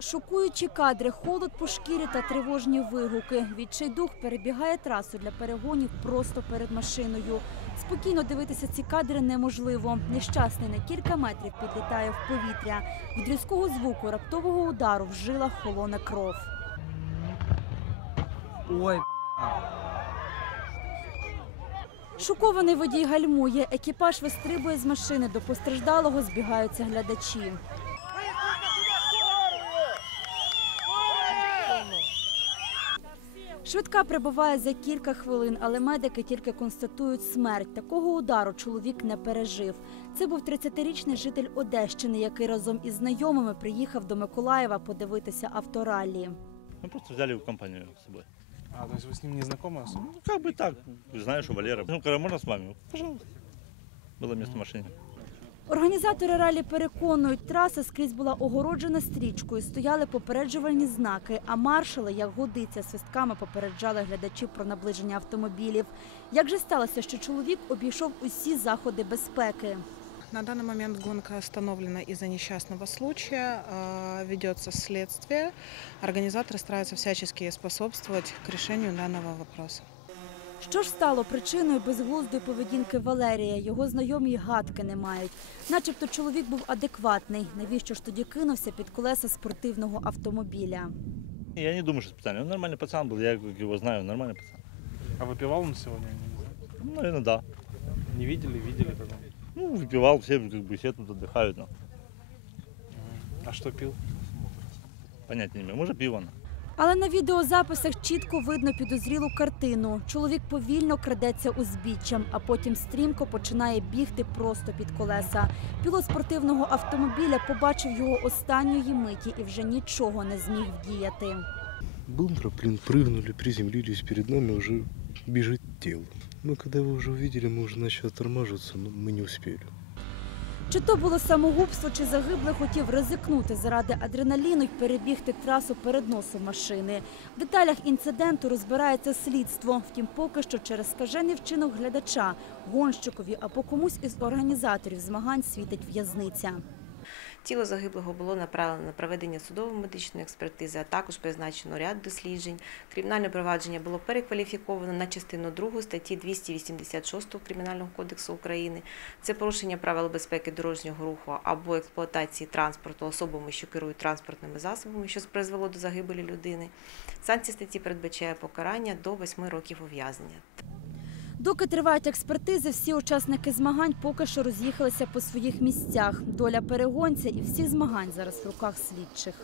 Шокуючі кадри, холод по шкірі та тривожні вигуки. Відчайдух перебігає трасу для перегонів просто перед машиною. Спокійно дивитися ці кадри неможливо. Нещасний на кілька метрів підлітає в повітря. Від різкого звуку раптового удару в жилах холоне кров. Ой, Шокований водій гальмує. Екіпаж вистрибує з машини. До постраждалого збігаються глядачі. Швидка прибуває за кілька хвилин, але медики тільки констатують смерть. Такого удару чоловік не пережив. Це був 30-річний житель Одещини, який разом із знайомими приїхав до Миколаєва подивитися автораллі. Мы просто взяли его в компанию с собой. а то есть вы с ним не знакомы особо? Ну, как бы так, знаешь, что Валера. Ну, когда можно с вами? Пожалуйста. Было место в машине. Організатори ралі переконують, траса скрізь була огороджена стрічкою, стояли попереджувальні знаки, а маршали, як годиться, свистками попереджали глядачів про наближення автомобілів. Як же сталося, що чоловік обійшов усі заходи безпеки? На данный момент гонка остановлена из-за несчастного случая, э, ведется следствие. Организаторы стараются всячески способствовать к решению данного вопроса. Що ж стало причиною безглуздої поведінки Валерія? Його знайомі й гадки не мають. Начебто чоловік був адекватний. Навіщо ж тоді кинувся під колеса спортивного автомобіля? Я не думаю, что специально. Он нормальный пацан был, я как его знаю, нормальный пацан. А выпивал он сегодня? Не знаю. Ну, наверное, да. Не видели, видели потом. Ну, выпивал, все как бы все тут отдыхают. Но. А что пил? Понятия не имею. Может, пиво. но. Але на відеозаписах чітко видно підозрілу картину. Чоловік повільно крадеться узбіччям, а потім стрімко починає бігти просто під колеса. Пілот спортивного автомобіля побачив його останньої миті і вже нічого не зміг вдіяти. Бумпра, блин, прыгнули, приземлились, перед нами уже бежит тело. Мы когда его уже увидели, мы уже начали оттормаживаться, но мы не успели. Чи то було самогубство, чи загиблий хотів ризикнути заради адреналіну й перебігти трасу перед носом машини. В деталях інциденту розбирається слідство. Втім, поки що через скажений вчинок глядача, гонщикові або комусь із організаторів змагань світить в'язниця. Тіло загиблого було направлено на проведення судово-медичної експертизи, а також призначено ряд досліджень. Кримінальне провадження було перекваліфіковано на частину 2 статті 286 Кримінального кодексу України. Це порушення правил безпеки дорожнього руху або експлуатації транспорту особами, що керують транспортними засобами, що призвело до загибелі людини. Санкція статті передбачає покарання до 8 років ув'язнення. Доки тривають експертизи, всі учасники змагань поки що роз'їхалися по своїх місцях. Доля перегонця і всіх змагань зараз в руках слідчих.